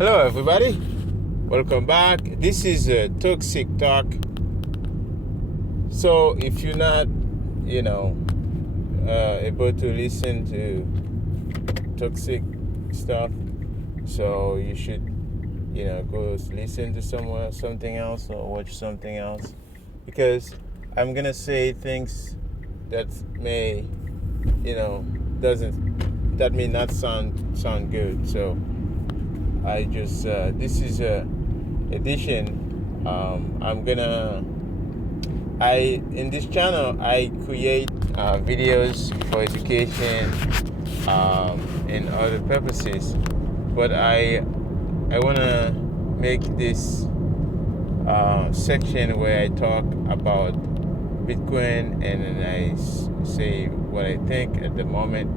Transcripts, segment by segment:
Hello, everybody. Welcome back. This is Toxic Talk. So, if you're not, able to listen to toxic stuff, so you should, go listen to something else or watch something else, because I'm gonna say things that may, that may not sound good. So I just this is a edition. In this channel I create videos for education and other purposes, but I wanna make this section where I talk about Bitcoin, and then I say what I think at the moment,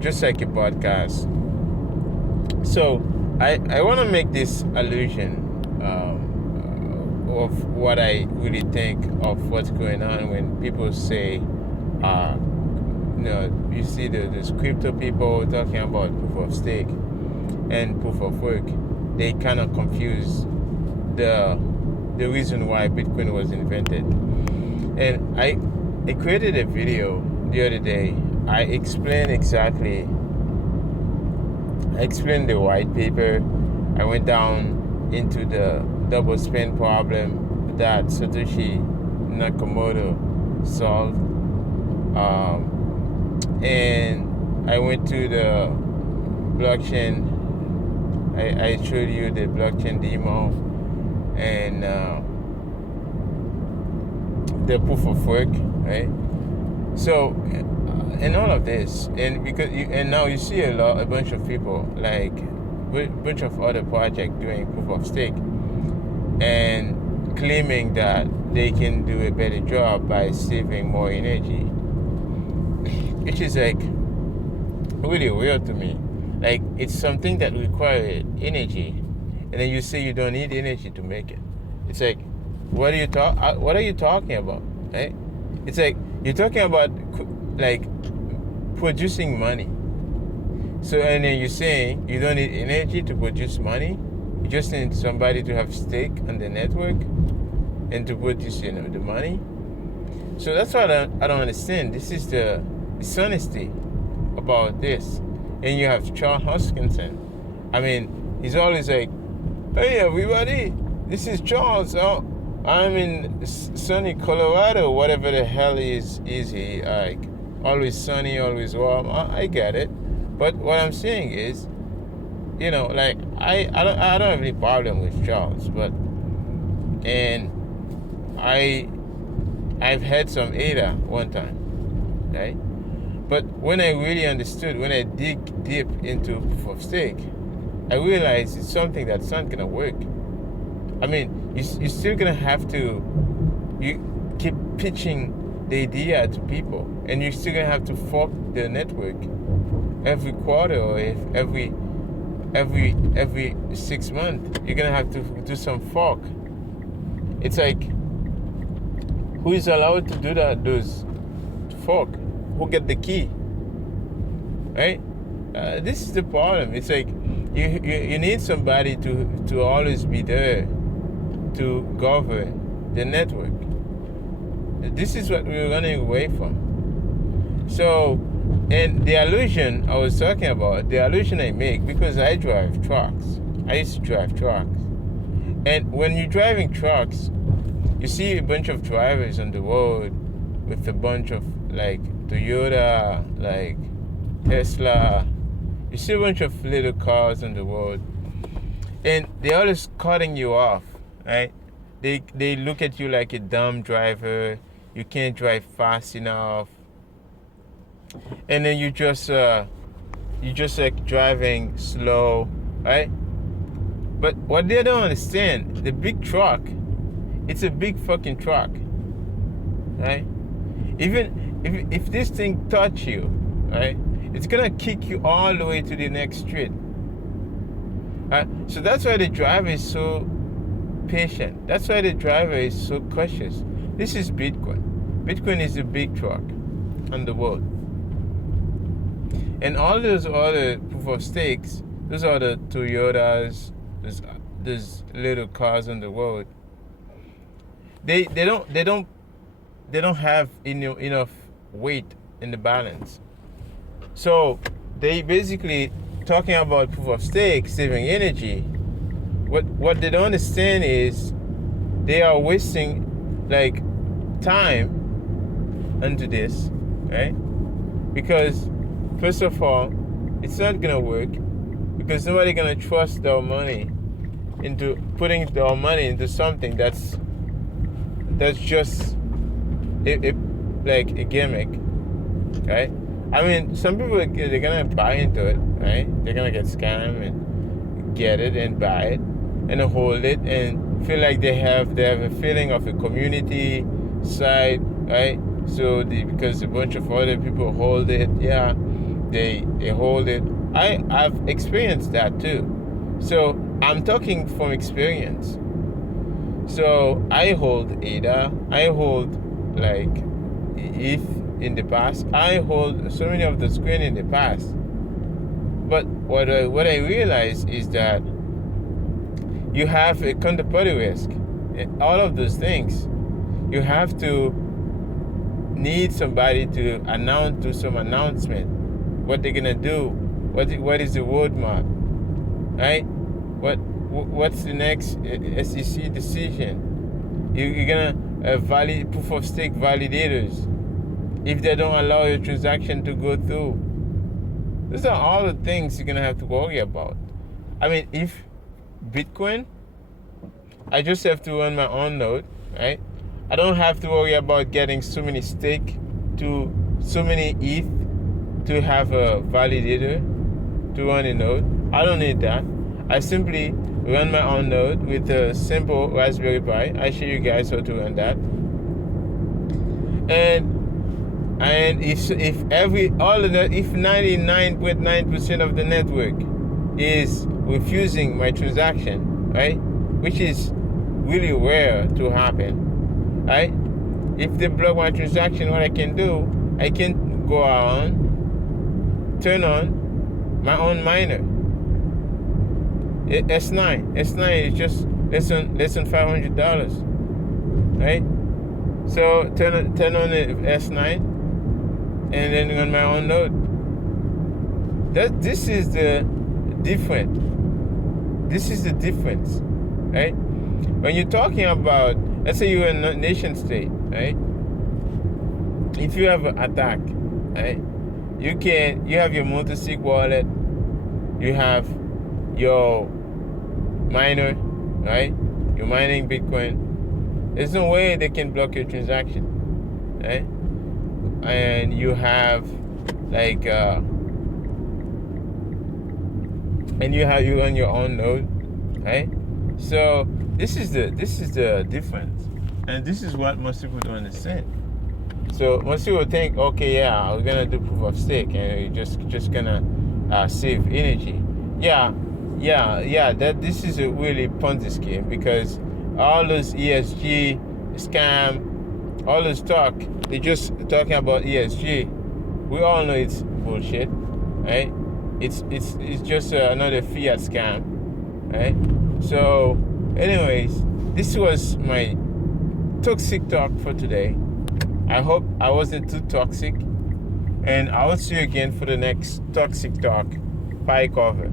just like a podcast. So I want to make this allusion of what I really think of what's going on when people say, you see these crypto people talking about proof of stake and proof of work. They kind of confuse the reason why Bitcoin was invented. And I created a video the other day. I explained the white paper. I went down into the double spend problem that Satoshi Nakamoto solved. And I went to the blockchain. I showed you the blockchain demo and the proof of work, right? So, and all of this, and now you see a bunch of people, like a bunch of other projects doing proof of stake and claiming that they can do a better job by saving more energy, which is like really weird to me. Like, it's something that requires energy, and then you say you don't need energy to make it. It's like, what are you talking about, right? It's like you're talking about like producing money. So, and then you're saying you don't need energy to produce money. You just need somebody to have stake on the network and to produce, the money. So that's what I don't understand. This is the dishonesty about this. And you have Charles Hoskinson. I mean, he's always like, "Hey everybody, this is Charles. Oh, I'm in sunny Colorado, whatever the hell is he like." Always sunny, always warm. I get it, but what I'm saying is, like I don't have any problem with Charles, but I've had some ADA one time, right? But when I really understood, when I dig deep into proof of stake, I realized it's something that's not gonna work. I mean, you're still gonna have to keep pitching the idea to people, and you're still gonna have to fork the network every quarter, or every 6 months. You're gonna have to do some fork. It's like, who is allowed to do that? Those fork? Who get the key? Right? This is the problem. It's like you need somebody to always be there to govern the network. This is what we're running away from. So, and the illusion I was talking about, the illusion I make, because I drive trucks. I used to drive trucks. And when you're driving trucks, you see a bunch of drivers on the road with a bunch of like Toyota, like Tesla. You see a bunch of little cars on the road, and they're always cutting you off, right? They look at you like a dumb driver. You can't drive fast enough, and then you just like driving slow, right? But what they don't understand, the big truck, it's a big fucking truck, right? Even if this thing touch you, right, it's gonna kick you all the way to the next street. Right? So that's why the driver is so patient. That's why the driver is so cautious. This is Bitcoin. Bitcoin is a big truck on the road. And all those other proof of stakes, Those are the Toyotas, those little cars on the road. They don't have enough weight in the balance. So they basically talking about proof of stake, saving energy. What they don't understand is they are wasting like time into this, right? Because first of all, it's not gonna work because nobody gonna trust their money into putting their money into something that's just like a gimmick, right? I mean, some people they're gonna buy into it, right? They're gonna get scammed and get it and buy it and hold it and feel like they have a feeling of a community side, right? So because a bunch of other people hold it, yeah, they hold it. I've experienced that too. So I'm talking from experience. So I hold ADA, I hold like ETH in the past, I hold so many of the coins in the past. But what I realize is that you have a counterparty risk. All of those things, you have to need somebody to do some announcement, what they're gonna do, what is the roadmap, right? What's the next SEC decision? You're gonna valid proof of stake validators if they don't allow your transaction to go through. Those are all the things you're gonna have to worry about. I mean, if Bitcoin, I just have to run my own node, right? I don't have to worry about getting so many stake to so many ETH to have a validator to run a node. I don't need that. I simply run my own node with a simple Raspberry Pi. I show you guys how to run that. And if 99.9% of the network is refusing my transaction, right, which is really rare to happen, right? If they block my transaction, what I can do, I can go on, turn on my own miner. S9 is just less than $500, right? So turn on the S9 and then run my own node. This is the difference. This is the difference, right? When you're talking about, let's say you're a nation state, right? If you have an attack, right? You have your multi-sig wallet, you have your miner, right? You're mining Bitcoin. There's no way they can block your transaction, right? And you have like and you run your own node, right? So this is the difference, and this is what most people don't understand. So most people think, okay, yeah, we're gonna do proof of stake, and you're just gonna save energy. Yeah. That this is a really Ponzi scheme, because all those ESG scam, all this talk, they're just talking about ESG. We all know it's bullshit, right? It's just another fiat scam, right? So, anyways, this was my toxic talk for today. I hope I wasn't too toxic, and I will see you again for the next toxic talk. Bye, cover.